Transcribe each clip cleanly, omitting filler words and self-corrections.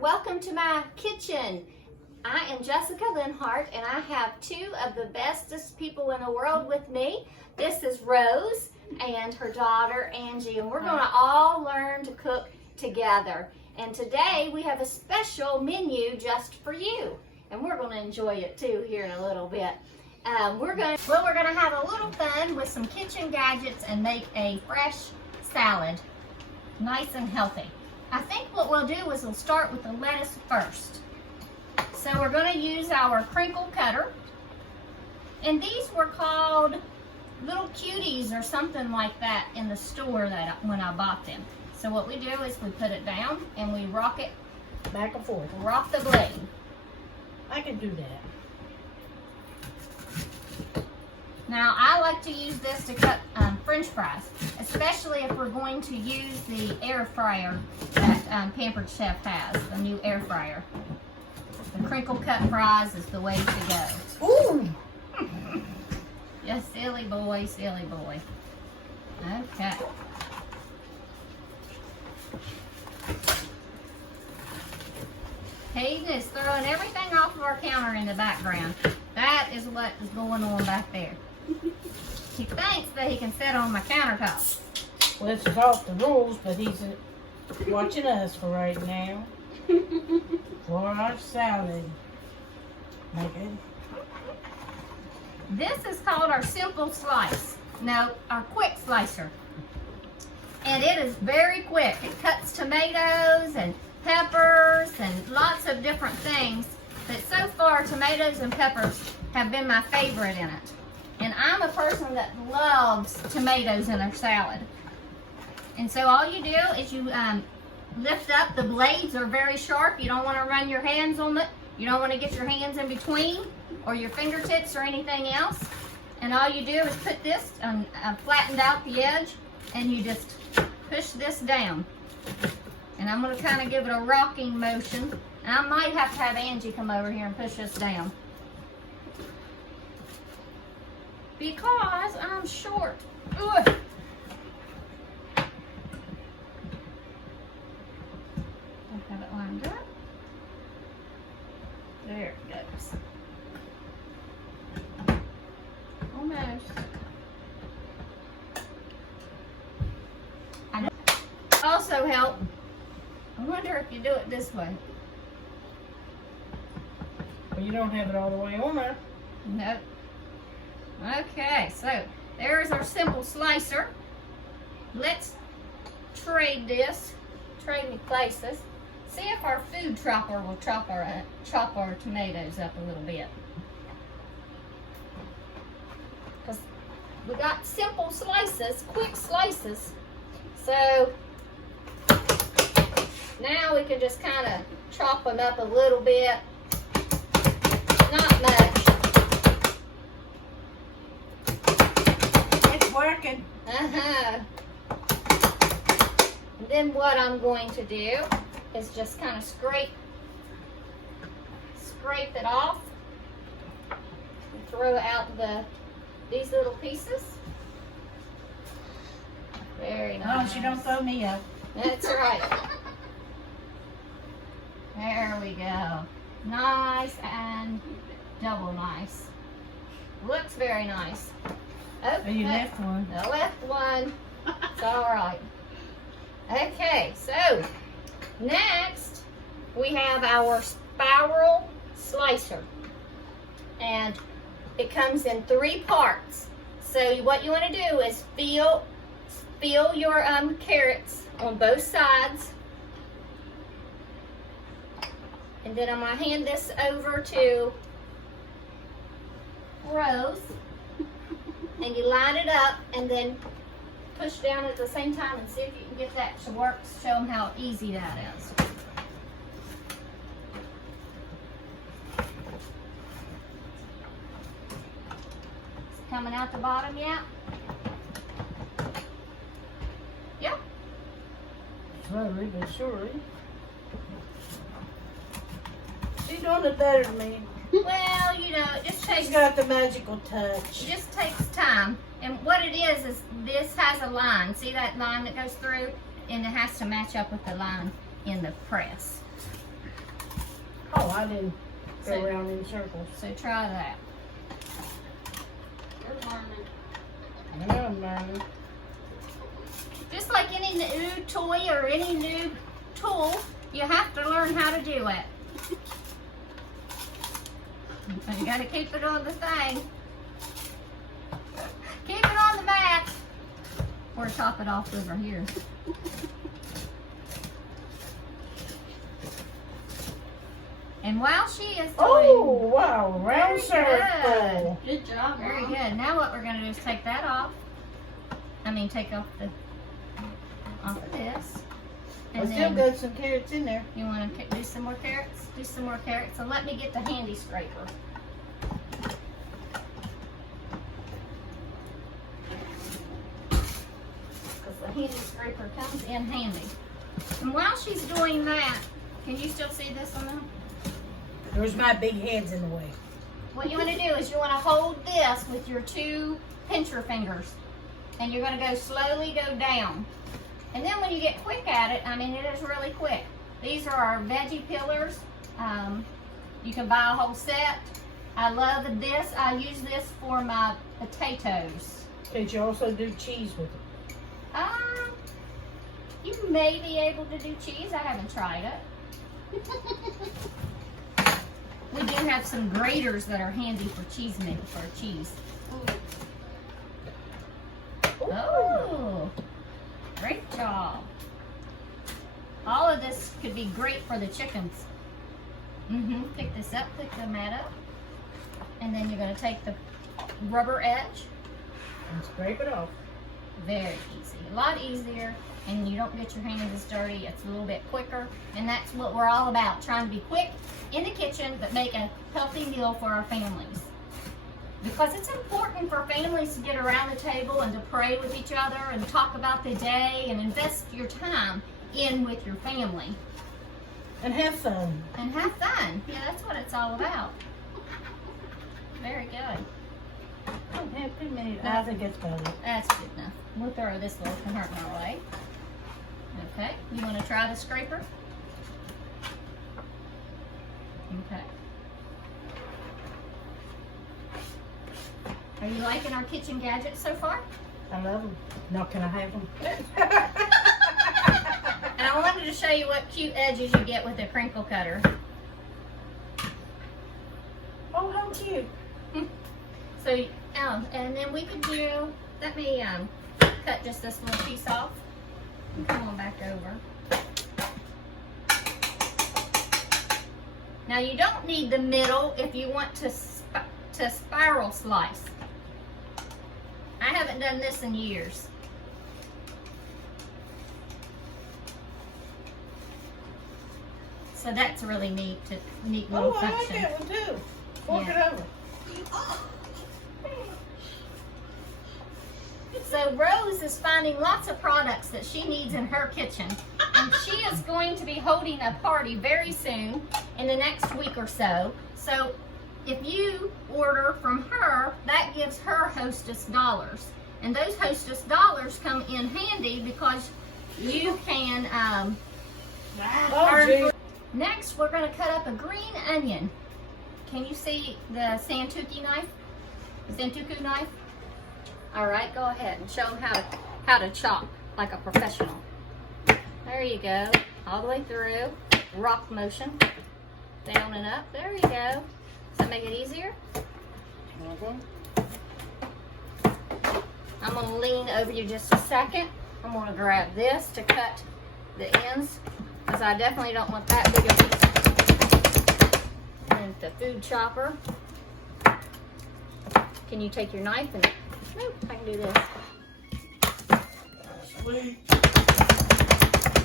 Welcome to my kitchen. I am Jessica Linhart and I have two of the bestest people in the world with me. This is Rose and her daughter Angie, and we're going to all learn to cook together. And today we have a special menu just for you, and we're going to enjoy it too here in a little bit. We're going to have a little fun with some kitchen gadgets and make a fresh salad, nice and healthy. I think what we'll do is we'll start with the lettuce first. So we're going to use our crinkle cutter, and these were called little cuties or something like that in the store when I bought them. So what we do is we put it down and we rock it back and forth. Rock the blade. I can do that. Now I like to use this to cut French fries, especially if we're going to use the air fryer that Pampered Chef has, the new air fryer. The crinkle cut fries is the way to go. Ooh! Yes, silly boy, silly boy. Okay. Hayden is throwing everything off of our counter in the background. That is what is going on back there. He thinks that he can sit on my countertop. Well, this is off the rules, but he's watching us for right now. For our salad. Okay. This is called our simple slice. No, our quick slicer. And it is very quick. It cuts tomatoes and peppers and lots of different things. But so far, tomatoes and peppers have been my favorite in it. And I'm a person that loves tomatoes in their salad. And so all you do is you lift up. The blades are very sharp. You don't want to run your hands on it. You don't want to get your hands in between or your fingertips or anything else. And all you do is put this and flattened out the edge, and you just push this down. And I'm going to kind of give it a rocking motion. And I might have to have Angie come over here and push this down, because I'm short. Ugh. I have it lined up. There it goes. Almost. I also help. I wonder if you do it this way. Well, you don't have it all the way on there. Nope. Okay, so there's our simple slicer. Let's trade me places. See if our food chopper will chop our tomatoes up a little bit. Because we got simple slices, quick slices. So now we can just kind of chop them up a little bit. Not much. It's working. And then what I'm going to do is just kind of scrape it off and throw out these little pieces. Very nice. Oh, she don't throw me up. That's right. There we go. Nice and double nice. Looks very nice. Oh, you left one. The left one. It's all right. Okay, so next we have our spiral slicer, and it comes in 3 parts. So what you want to do is peel your carrots on both sides, and then I'm going to hand this over to Rose, and you line it up and then push down at the same time and see if you can get that to work. Show them how easy that is. Is it coming out the bottom yet? Yeah. Slowly but surely. She's doing it better than me. Well, you know, it just takes. She's got the magical touch. It just takes time. And what it is this has a line. See that line that goes through? And it has to match up with the line in the press. Oh, I didn't go So- around in circles. So try that. You're learning. I know I'm learning. Just like any new toy or any new tool, you have to learn how to do it. And you gotta keep it on the thing. Keep it on the mat. Or top it off over here. And while she is doing... Oh, wow. Round Very circle. Good job, Very Mom. good. Now what we're gonna do is take that off. Take off of this. I And still then got some carrots in there. you wanna do some more carrots? Do some more carrots. And let me get the handy scraper. Because the handy scraper comes in handy. And while she's doing that, can you still see this on there? There's my big heads in the way. What you want to do is you want to hold this with your two pincher fingers. And you're going to go slowly go down. And then when you get quick at it, it is really quick. These are our veggie peelers. You can buy a whole set. I love this. I use this for my potatoes. Could you also do cheese with it? You may be able to do cheese. I haven't tried it. We do have some graters that are handy for cheese cheese. Oh, great job. All of this could be great for the chickens. Pick this up, pick the mat up. And then you're going to take the rubber edge. And scrape it off. Very easy. A lot easier. And you don't get your hands as dirty. It's a little bit quicker. And that's what we're all about. Trying to be quick in the kitchen, but make a healthy meal for our families. Because it's important for families to get around the table and to pray with each other and talk about the day and invest your time in with your family. And have fun. And have fun. Yeah, that's what it's all about. Very good. Don't have too many. I think it's better. That's good enough. We'll throw this little compartment away. Okay, you want to try the scraper? Okay. Are you liking our kitchen gadgets so far? I love them. Now can I have them? And I wanted to show you what cute edges you get with a crinkle cutter. Oh, how cute. So, and then we could do, let me cut just this little piece off. Come on back over. Now you don't need the middle if you want to spiral slice. I haven't done this in years. So that's really neat little Oh, I like function. that one too. Fork Yeah. it over. So Rose is finding lots of products that she needs in her kitchen. And she is going to be holding a party very soon in the next week or so. So if you order from her, that gives her hostess dollars. And those hostess dollars come in handy because you can Oh, earn. gee. Next, we're going to cut up a green onion. Can you see the Santuku knife? The Santuku knife? All right, go ahead and show them how to chop like a professional. There you go, all the way through. Rock motion, down and up. There you go. Does that make it easier? I'm gonna lean over you just a second. I'm gonna grab this to cut the ends because I definitely don't want that big a piece. And the food chopper. Can you take your knife and, nope, I can do this. Sweet.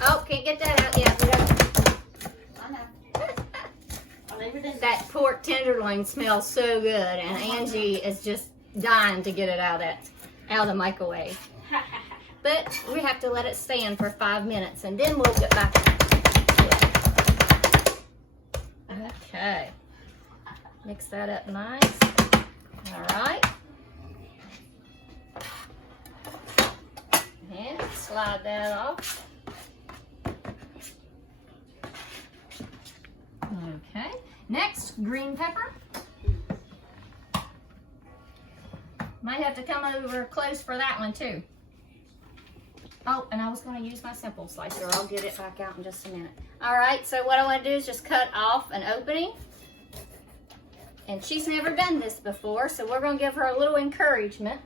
Oh, can't get that out yet. We gotta- I know. I'll leave it in. That pork tenderloin smells so good, and Angie is just dying to get it out of the microwave. But we have to let it stand for 5 minutes, and then we'll get back to it. Okay. Mix that up nice. All right. And slide that off. Okay. Next, green pepper. Might have to come over close for that one too. Oh, and I was going to use my simple slicer. I'll get it back out in just a minute. All right, so what I want to do is just cut off an opening. And she's never done this before, so we're going to give her a little encouragement.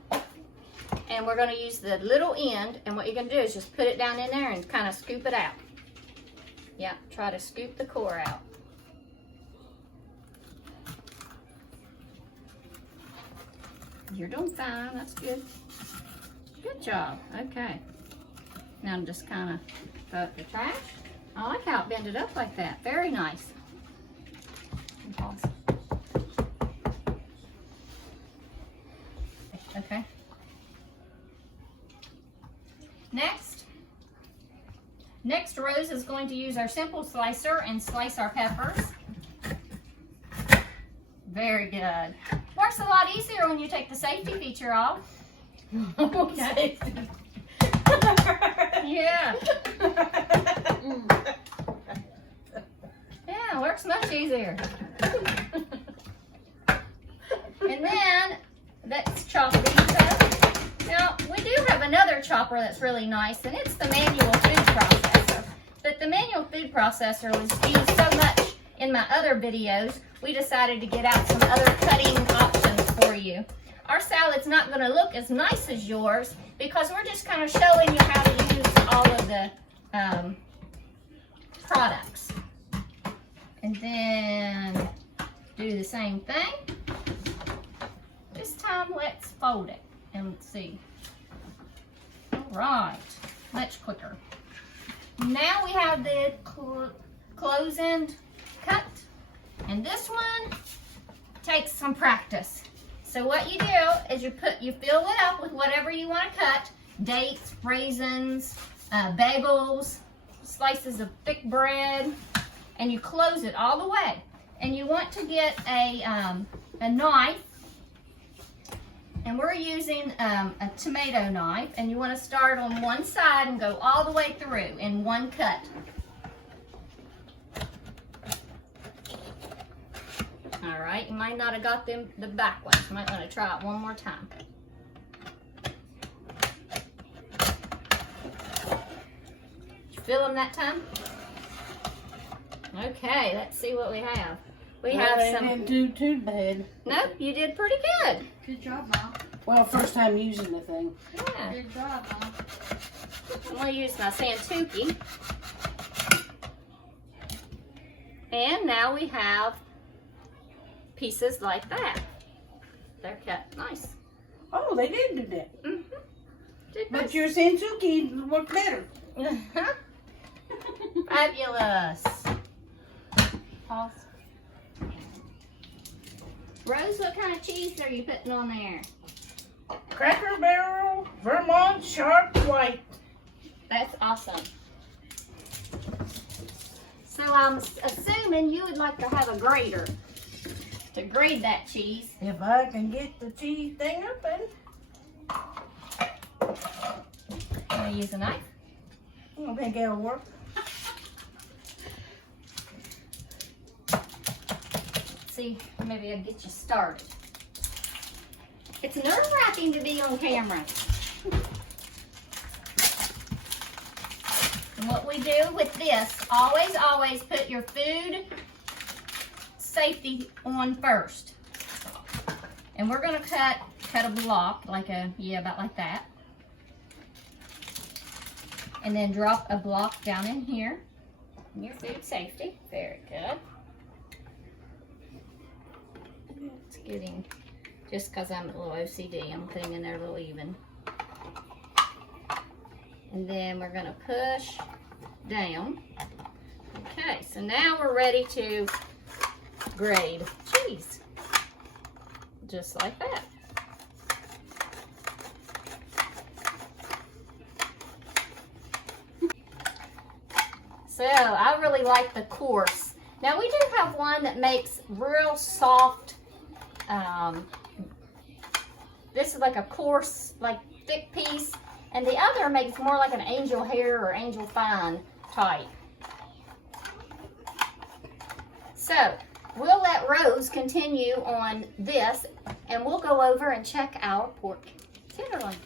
And we're going to use the little end, and what you're going to do is just put it down in there and kind of scoop it out. Yeah, try to scoop the core out. You're doing fine, that's good. Good job, okay. Now I'm just kind of throw it in the trash. I like how it bended up like that, very nice. Pause. Okay. Next, Rose is going to use our simple slicer and slice our peppers. Very good. Works a lot easier when you take the safety feature off. Okay. Yeah. Yeah, works much easier. And then, let's chop these up. Now, we do have another chopper that's really nice, and it's the manual food processor. But the manual food processor was used so much in my other videos, we decided to get out some other cutting options for you. Our salad's not going to look as nice as yours because we're just kind of showing you how to use all of the products. And then do the same thing. This time let's fold it and let's see. All right, much quicker. Now we have the close end cut, and this one takes some practice. So what you do is you fill it up with whatever you want to cut: dates, raisins, bagels, slices of thick bread, and you close it all the way. And you want to get a knife, and we're using a tomato knife, and you want to start on one side and go all the way through in one cut. All right, you might not have got the back ones. You might want to try it one more time. Did you feel them that time? Okay, let's see what we have. We have some. I didn't do too bad. Nope, you did pretty good. Good job, Mom. Well, first time using the thing. Yeah. Good job, Mom. I'm going to use my Santuki. And now we have pieces like that. They're cut nice. Oh, they did do that. Mm-hmm. But your Santuki worked better. Fabulous. Pause. Rose, what kind of cheese are you putting on there? Cracker Barrel Vermont Sharp White. That's awesome. So I'm assuming you would like to have a grater to grate that cheese. If I can get the cheese thing open. Want to use a knife? I don't think it'll work. See, maybe I'll get you started. It's nerve-wracking to be on camera. And what we do with this, always put your food safety on first. And we're gonna cut a block, about like that. And then drop a block down in here. Your food safety, very good. It's getting, just because I'm a little OCD, I'm putting in there a little even. And then we're gonna push down. Okay, so now we're ready to grade cheese. Just like that. So I really like the coarse. Now we do have one that makes real soft. This is like a coarse, like thick piece, and the other makes more like an angel hair or angel fine type. So we'll let Rose continue on this, and we'll go over and check our pork tenderloin.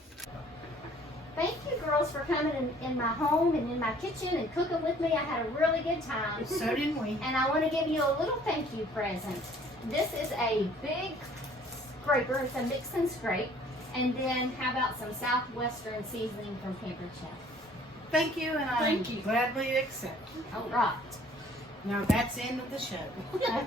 Thank you, girls, for coming in my home and in my kitchen and cooking with me. I had a really good time. So did we. And I want to give you a little thank you present. This is a big scraper. It's a mix and scrape. And then how about some Southwestern seasoning from Pampered Chef? Thank you, and I Thank you. gladly accept. All right. Now that's the end of the show.